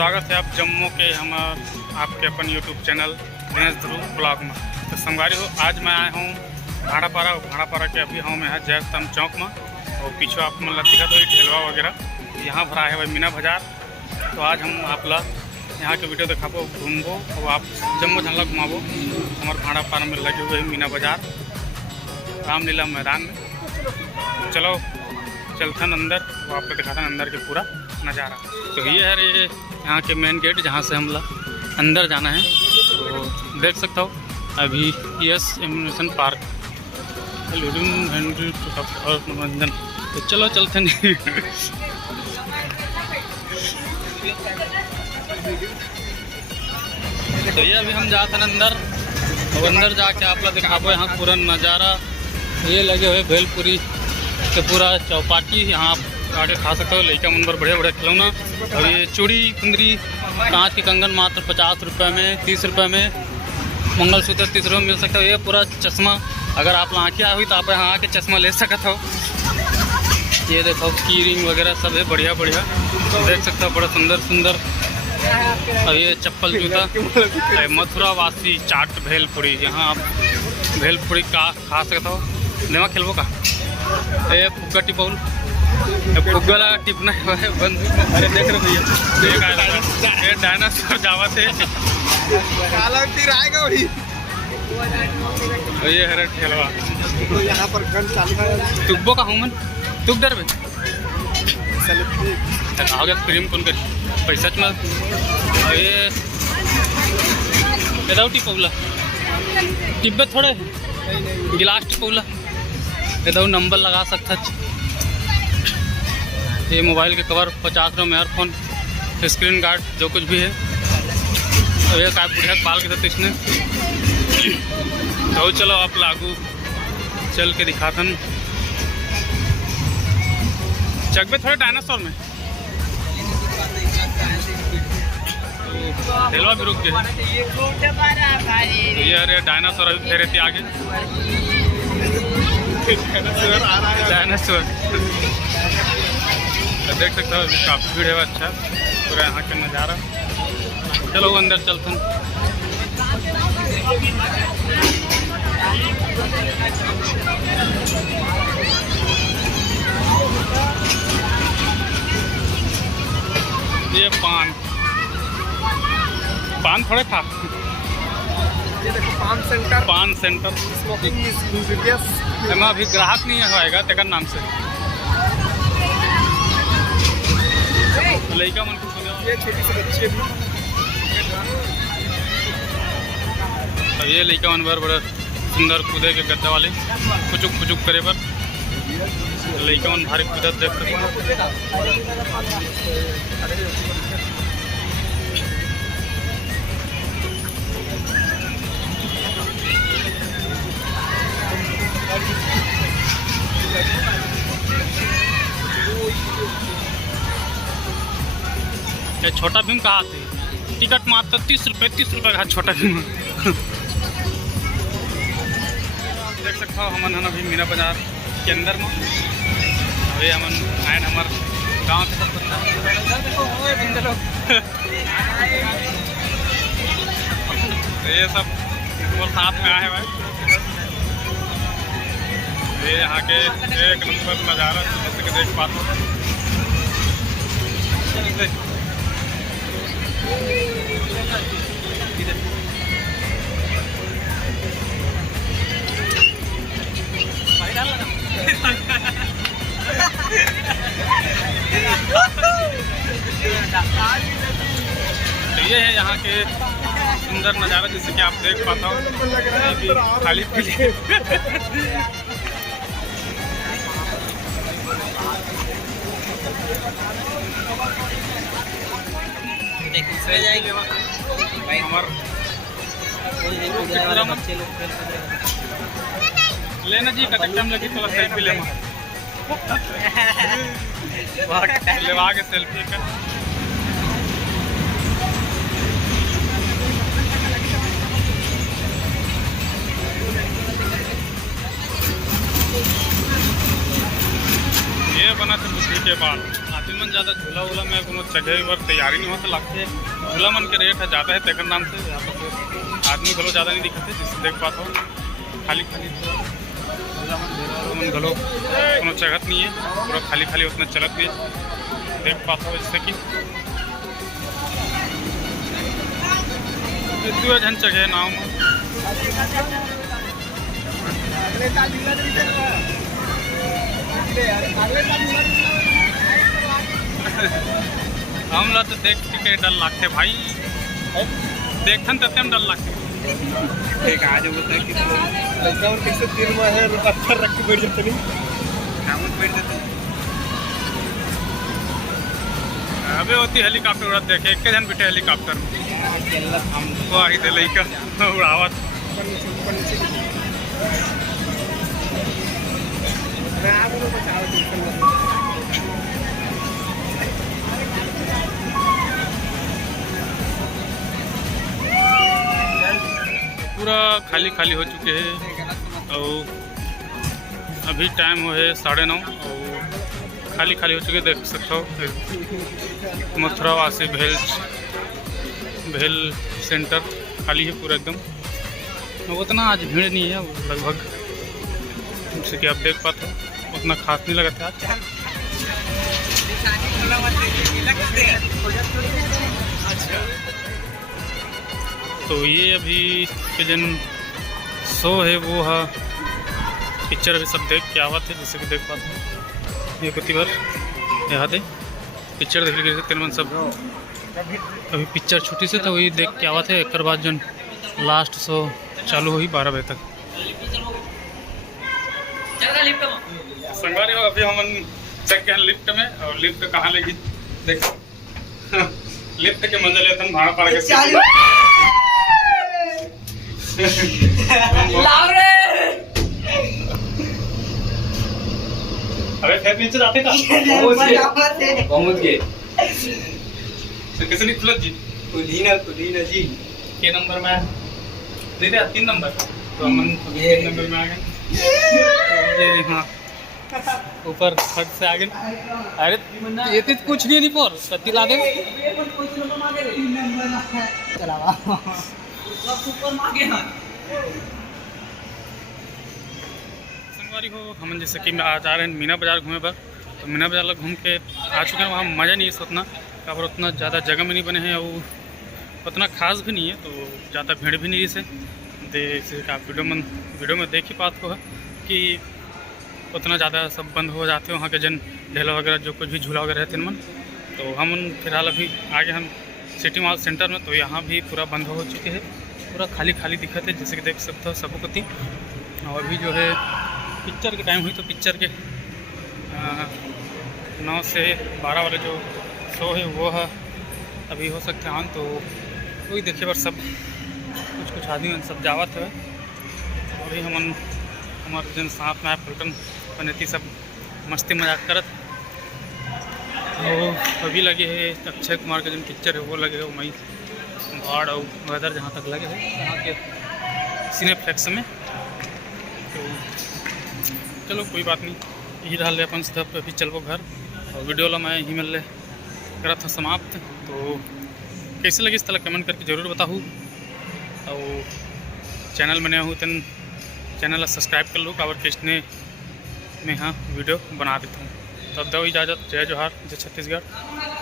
स्वागत है आप जम्मू के हम आपके अपन यूट्यूब चैनल दिनेश ध्रुव ब्लॉग में। तो संगवारी हो, आज मैं आया हूँ भाड़ापारा के अभी हूँ मैं जय स्तंभ चौक में। और पीछे आप मतलब दिखा तो ढेलवा वगैरह यहाँ भरा है भाई मीना बाजार। तो आज हम आप यहाँ के वीडियो दिखाबो, घूमबो और आप जम्मू झंडा घुमाबो। हमारे भाड़ापारा में लगे हुए मीना बाजार रामलीला मैदान में। चलो चलथन अंदर, वो आपको दिखाता अंदर के पूरा नज़ारा। तो ये है ये यहाँ के मेन गेट जहाँ से हम लोग अंदर जाना है। तो देख सकता हो अभी यस एम्यूनेशन पार्क और मनोरंजन। तो चलो चलते नहीं तो ये अभी हम जाते हैं अंदर और अंदर जाके आप लोग दिखाबो यहाँ पूरा नज़ारा। ये लगे हुए भेलपुरी के पूरा चौपाटी, यहाँ आगे खा सकते हो। लड़का मन पर बड़े बड़े खिलौना। और ये चूड़ी कुंदरी कांच के कंगन मात्र 50 रुपये में, 30 रुपये में। मंगलसूत्र 30 रुपये में मिल सकता हो। ये पूरा चश्मा अगर आप आँखें आई हुई तो आप यहाँ आके चश्मा ले सकते हो। ये देखो की रिंग वगैरह सब है बढ़िया बढ़िया, देख सकते हो बड़ा सुंदर सुंदर। और ये चप्पल जूता, मथुरा वासी चाट भेलपुरी, यहाँ आप भेलपुरी का खा सकते हो। लेवा खेलबो का ये फुग्गा टिपाउल फुग्गा टिपना है बंद। अरे देख रहे भैया ये डायनासोर जावा थे ये हरे ठेलवा। तो यहाँ पर गन चालू है। तुब्बो का हूँ मन तुक डर में हो गया क्रीम कौन कर पैसा चुना। ये टिपौला टिब्बे थोड़े गिलास टिपौला इधर नंबर लगा सकता। ये मोबाइल के कवर 50 रुपये में, एयरफोन, स्क्रीन गार्ड जो कुछ भी है। तो ये काय बुढ़िया पाल के साथ इसने। तो चलो आप लागू चल के दिखाथन चकबे थोड़े डायनासोर में। ढेलवा भी रुक गए। ये अरे डायनासोर अभी फेरे थे आगे। डायनासोर देख सकते हो काफ़ी भीड़ है। अच्छा पूरा यहाँ का नज़ारा। चलो अंदर चलते हैं। ये पान थोड़े था। ये देखो पान सेंटर मैं अभी ग्राहक नहीं होएगा तेकर नाम से लड़का मन को। ये छोटी सी बच्ची भी। अब ये लड़का मन बड़ा सुंदर कूदे के गद्दा वाले पुचुक करे पर लड़का मन भारी कूदत देख सकते। ये छोटा भीम कहाँ थे? टिकट मात्र 30 रुपये का छोटा भीम। देख सकते हो हमन अभी मीना बाजार के अंदर में। अभी हमन आए हमारे गाँव के सब बंदा लोग ये सब साथ में आए हैं भाई। ये यहाँ के एक नंबर नज़ारा जैसे कि देख पाते हो। तो ये है यहाँ के सुंदर नज़ारा जैसे कि आप देख पाता हो। खाली पीली लेना जी कतक टाइम लगी थोड़ा सेल्फी ले लेवा के सेल्फी कर। ये बना था बुद्धि के बाद। मन ज़्यादा झूला वूला में कोनो जगह पर तैयारी नहीं होता लगते झूला मन के रेट है ज़्यादा है तेकर नाम से यहाँ पर आदमी घलो ज़्यादा नहीं दिखते जिससे देख पाता हो खाली खाली झूला मन घलो कोनो जगह नहीं है पूरा खाली खाली उतना चलत नहीं है देख पाता हो जैसे कि दो जन जगह नाव में हम लोग तो देख के डर लगते भाई देखन तब डर लगते एक आज होता है कि लड़का और कैसे दिल में है पत्थर रख के बैठ जाते नहीं कामत बैठ जाते अबे होती हेलीकॉप्टर उड़ा देखे एक जन बैठे हेलीकॉप्टर में हमको आई दे लइका उड़ावत पूरा खाली खाली हो चुके हैं और अभी टाइम हो है 9:30 और खाली खाली हो चुके देख सकते हो मथुरावासी भेल सेंटर खाली है पूरा एकदम उतना आज भीड़ नहीं है लगभग जैसे कि आप देख पाते हो उतना खास नहीं लगा था तो ये अभी के जन शो है वो है पिक्चर अभी सब देख के आवत है जैसे कि देख पाते हैं ये कति बार यहाँ दे पिक्चर देख लीजिए तेन मन सब अभी पिक्चर छुट्टी से तो वही देख के आवत है एक बाद जन लास्ट शो चालू हुई 12 बजे तक संगवारी हो अभी हम चेक के लिफ्ट में और लिफ्ट कहाँ लेगी देख लिफ्ट के मंजिल है भाड़ा पड़ के अरे फिर नीचे जाते का पहुंच गए तो कैसे नहीं खुलत जी कुलीना जी के नंबर में दे दे 3 नंबर तो हम 3 नंबर में आ गए ये हाँ ऊपर फट से आ गए अरे ये तो कुछ नहीं पर कति ला दे संगवारी हो हम जैसे कि आज आ रहे हैं मीना बाज़ार घूमे पर तो मीना बाज़ार घूम के आ चुके हैं वहाँ मज़ा नहीं है उतना और उतना ज़्यादा जगह में नहीं बने हैं और उतना खास भी नहीं है तो ज़्यादा भीड़ भी नहीं है जैसे कि आप वीडियो में देख ही पाते हो कि उतना ज़्यादा सब बंद हो जाते हैं वहाँ के जन ढेला वगैरह जो कुछ भी झूला वगैरह रहते हैं मन तो हम फिलहाल अभी आगे हम सिटी मॉल सेंटर में तो यहाँ भी पूरा बंद हो चुके हैं पूरा खाली खाली दिखते है जैसे कि देख सकते हो सबको कति और अभी जो है पिक्चर के टाइम हुई तो पिक्चर के 9 से 12 वाले जो शो है वो है अभी हो सकते हैं तो वही देखिए पर सब कुछ आदमी सब जावत है अभी हम हमारे जन साथ में पलटन पनेती सब मस्ती मजाक करत तो अभी लगे है अक्षय कुमार का जो पिक्चर है वो लगे है मई बाढ़ और वेदर जहाँ तक लगे है यहाँ के सिनेप्लेक्स में तो चलो कोई बात नहीं यही रहा ले अपन सब अभी चलबो घर और वीडियो ला मैं ही मिल करा था समाप्त तो कैसे लगी इस तरह कमेंट करके ज़रूर बताऊँ और चैनल में नया हूँ तो चैनल सब्सक्राइब कर लो और किसने मैं हाँ वीडियो बना देता हूँ तब दो इजाज़त जय जोहार जय छत्तीसगढ़।